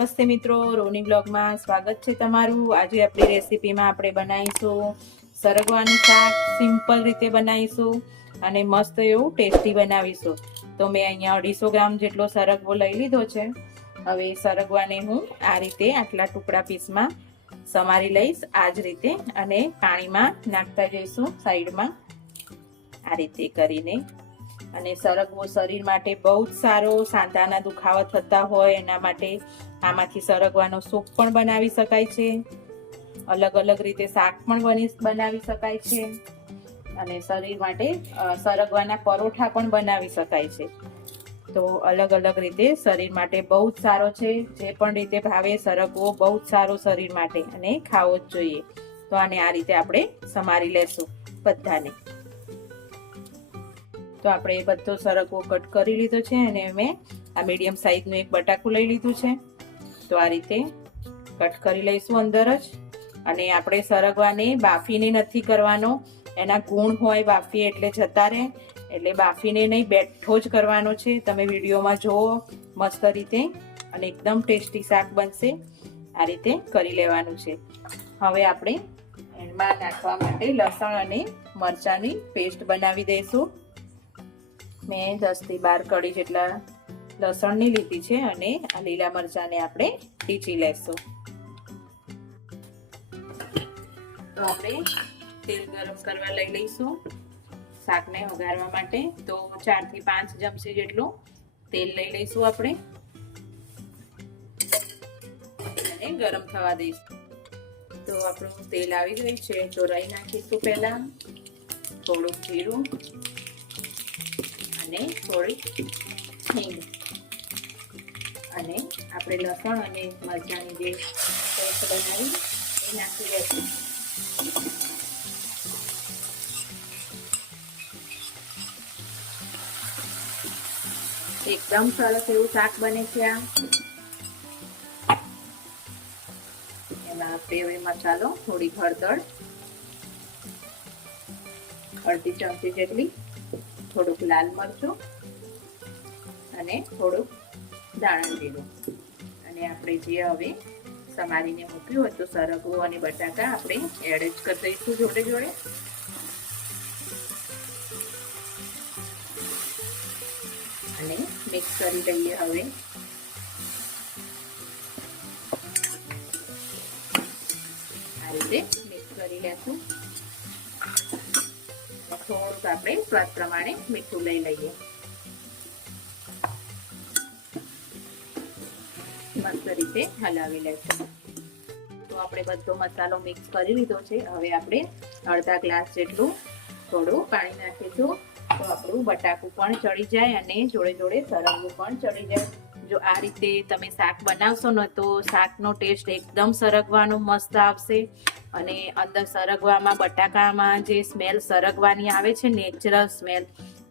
નમસ્તે મિત્રો, રોની બ્લોગમાં સ્વાગત છે તમારું। આજે આપણી રેસીપીમાં આપણે બનાવીશું સરગવાનું શાક। સિમ્પલ રીતે બનાવીશું અને મસ્ત એવું ટેસ્ટી બનાવીશું। તો મેં અહીંયા 250 ગ્રામ જેટલો સરગવો લઈ લીધો છે। હવે સરગવાને હું આ રીતે આટલા ટુકડા પીસમાં સમારી લઈશ આ જ રીતે, અને પાણીમાં નાખતા જઈશું સાઈડમાં આ રીતે કરીને। અને સરગવો શરીર માટે બહુ જ સારો, સાંધાના દુખાવા થતા હોય એના માટે આમાંથી સરગવાનો સૂપ પણ બનાવી શકાય છે। અલગ અલગ રીતે શાક પણ બનાવી શકાય છે, અને શરીર માટે સરગવાના પરોઠા પણ બનાવી શકાય છે। તો અલગ અલગ રીતે શરીર માટે બહુ જ સારો છે। જે પણ રીતે ભાવે સરગવો બહુ જ સારો શરીર માટે, અને ખાવો જ જોઈએ। તો આને આ રીતે આપણે સમારી લેશું બધાને। તો આપણે બધો સરગવો કટ કરી લીધો છે, અને મેં આ મીડિયમ સાઈઝનું એક બટાકું લઈ લીધું છે। તો આ રીતે કટ કરી લઈશું અંદર જ। અને આપણે સરગવાને બાફીને નથી કરવાનો, એના ગુણ હોય બાફીએ એટલે જતા રહે, એટલે બાફીને નહીં, બેઠો જ કરવાનો છે। તમે વિડીયોમાં જુઓ મસ્ત રીતે, અને એકદમ ટેસ્ટી શાક બનશે। આ રીતે કરી લેવાનું છે। હવે આપણે એમાં નાખવા માટે લસણ અને મરચાંની પેસ્ટ બનાવી દઈશું। મેં 10 થી 12 કળી જેટલા લસણની લીધી છે, અને આ લીલા મરચાંને આપણે ટીચી લેશું। તો આપણે તેલ ગરમ કરવા લઈ લઈશું શાકને વઘારવા માટે। તો 4 થી 5 ચમચી જેટલું તેલ લઈ લઈશું આપણે, અને ગરમ થવા દઈશું। તો આપણું તેલ આવી ગયું છે, તો રાઈ નાખીશું પહેલા, થોડુંક જીરું અને થોડીક હિંગ, અને આપણે લસણ અને મરચાંની જે પેસ્ટ બનાવી એ નાખી દઈશું। એકદમ સરસ એવું શાક બને છે આ। એમાં આપણે હવે મસાલો, થોડી હળદર, અડધી ચમચી જેટલી, થોડુંક લાલ મરચું, અને થોડુંક ધાણા જીરું, અને આપણે જે હવે સમારીને મૂક્યું હતું સરગવો અને બટાકા, આપણે એડ જ કરી દઈશું જોડે જોડે। અને મિક્સ કરી લઈએ હવે। આ રીતે મિક્સ કરી લેશું। થોડુંક આપણે સ્વાદ પ્રમાણે મીઠું લઈ લઈએ। મસ્ત રીતે હલાવી લેશું। તો આપણે બધો મસાલો મિક્સ કરી લીધો છે। હવે આપણે અડધા ગ્લાસ જેટલું થોડું પાણી નાખીશું, તો આપણું બટાકું પણ ચડી જાય, અને જોડે જોડે સરગવું પણ ચડી જાય। જો આ રીતે તમે શાક બનાવશો ને, તો શાકનો ટેસ્ટ એકદમ સરગવાનો મસ્ત આવશે। અને અંદર સરગવામાં, બટાકામાં જે સ્મેલ સરગવાની આવે છે, નેચરલ સ્મેલ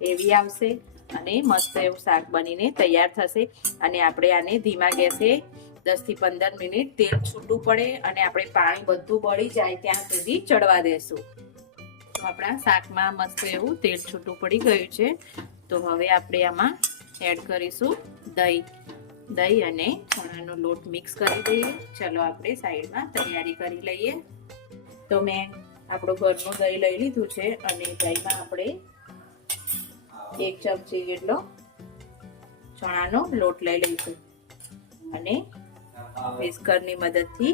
એવી આવશે, અને મસ્ત એવું શાક બનીને તૈયાર થશે। અને આપણે આને ધીમા ગેસે 10 થી 15 મિનિટ તેલ છૂટું પડે અને આપણે પાણી બધું બળી જાય ત્યાં સુધી ચડવા દેશું। તો આપણા શાકમાં મસ્ત એવું તેલ છૂટું પડી ગયું છે। તો હવે આપણે આમાં એડ કરીશું દહીં અને ચણાનો લોટ મિક્સ કરી દઈએ। ચલો આપણે સાઈડમાં તૈયારી કરી લઈએ। તો મેં આપણું ઘરનું દહીં લઈ લીધું છે, અને દહીંમાં આપણે 1 ચમચી જેટલો ચણાનો લોટ લઈ લઈશું, અને વિસ્કરની મદદથી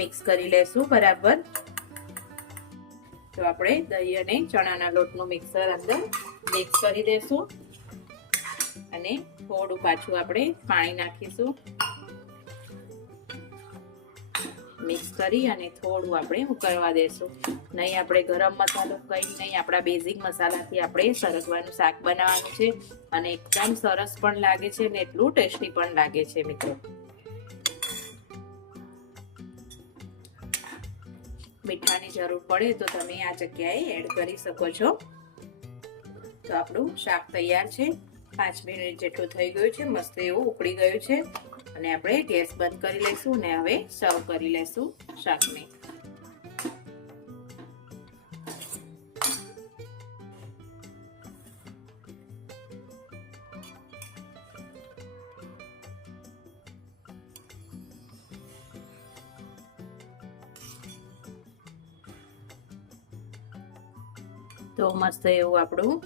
મિક્સ કરી લેશું બરાબર। તો આપણે દહીં અને ચણાના લોટનું મિક્સર અંદર મિક્સ કરી દેશું, અને થોડું પાછું આપણે પાણી નાખીશું। મિક્સ કરી અને થોડું આપણે ઉકળવા દેશું। નહીં આપણે ગરમ મસાલો કંઈ નહીં, આપણા બેઝિક મસાલાથી આપણે સરગવાનું શાક બનાવવાનું છે, અને એકદમ સરસ પણ લાગે છે, ને એટલું ટેસ્ટી પણ લાગે છે મિત્રો। મીઠાની જરૂર પડે તો તમે આ જગ્યાએ એડ કરી શકો છો। તો આપણું શાક તૈયાર છે। 5 મિનિટ જેટલું થઈ ગયું છે, મસ્ત એવું ઉકળી ગયું છે, અને આપણે ગેસ બંધ કરી લઈશું, ને હવે સર્વ કરી લઈશું શાકને। તો મસ્ત એવું આપણું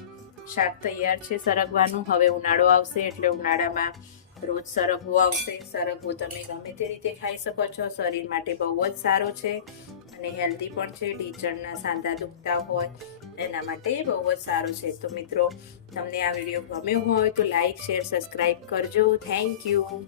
શાક તૈયાર છે સરગવાનું. હવે ઉનાળો આવશે એટલે ઉનાળામાં રોજ સરગવું આવશે. સરગવું તમે ગમે તે રીતે ખાઈ શકો છો, શરીર માટે બહુ જ સારો છે અને હેલ્ધી પણ છે. ઢીચણના સાંધા દુખતા હોય એના માટે બહુ જ સારું છે. તો મિત્રો, તમને આ વિડીયો ગમ્યો હોય તો લાઈક, શેર, સબસ્ક્રાઈબ કરજો. Thank you.